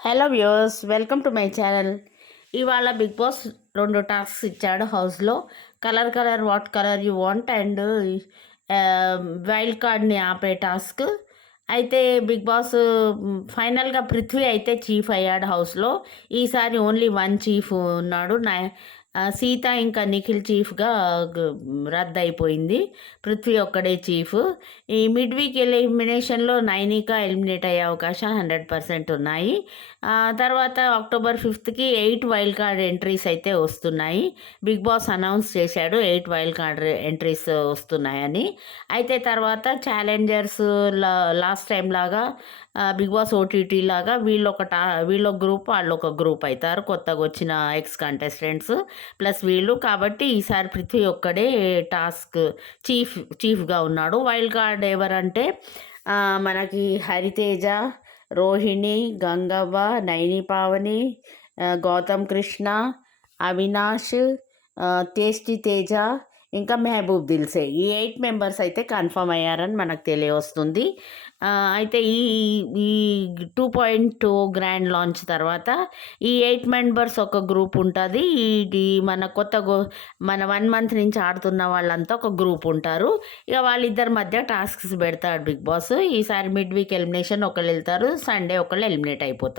Hello viewers, welcome to my channel. ఇవాళ big boss 2 tasks ఇచ్చాడు హౌస్లో. Colour what colour you want and wild కార్డ్ని ఆపే task. అయితే బిగ్ బాస్ ఫైనల్గా పృథ్వీ అయితే చీఫ్ అయ్యాడు హౌస్లో. ఈసారి ఓన్లీ వన్ చీఫ్ ఉన్నాడు. సీత ఇంకా నిఖిల్ చీఫ్గా రద్దయిపోయింది. పృథ్వీ ఒక్కడే చీఫ్. ఈ మిడ్ వీక్ ఎలిమినేషన్లో నైనికా ఎలిమినేట్ అయ్యే అవకాశాలు 100% ఉన్నాయి. తర్వాత అక్టోబర్ 5కి 8 వైల్డ్ కార్డ్ ఎంట్రీస్ అయితే వస్తున్నాయి. బిగ్ బాస్ అనౌన్స్ చేశాడు 8 వైల్డ్ కార్డ్ ఎంట్రీస్ వస్తున్నాయని. అయితే తర్వాత ఛాలెంజర్స్ లాస్ట్ టైం లాగా బిగ్ బాస్ ఓటీటీ లాగా వీళ్ళొక గ్రూప్ వాళ్ళొక గ్రూప్ అవుతారు, కొత్తగా వచ్చిన ఎక్స్ కంటెస్టెంట్స్ ప్లస్ వీళ్ళు. కాబట్టి ఈసారి పృథ్వీ ఒక్కడే చీఫ్గా ఉన్నాడు. వైల్డ్ కార్డ్ ఎవరంటే మనకి హరితేజ, రోహిణి, గంగవ్వ, నైని పావని, గౌతమ్ కృష్ణ, అవినాష్, టేస్టీ తేజ, ఇంకా మెహబూబ్ దిల్సే. ఈ 8 మెంబర్స్ అయితే కన్ఫర్మ్ అయ్యారని మనకు తెలియవస్తుంది. అయితే ఈ ఈ 2.2 గ్రాండ్ లాంచ్ తర్వాత ఈ 8 మెంబర్స్ ఒక గ్రూప్ ఉంటుంది. ఇది మన 1 మంత్ నుంచి ఆడుతున్న వాళ్ళంతా ఒక గ్రూప్ ఉంటారు. ఇక వాళ్ళిద్దరి మధ్య టాస్క్స్ పెడతాడు బిగ్ బాస్. ఈసారి మిడ్ వీక్ ఎలిమినేషన్ ఒకళ్ళు వెళ్తారు, సండే ఒకళ్ళు ఎలిమినేట్ అయిపోతారు.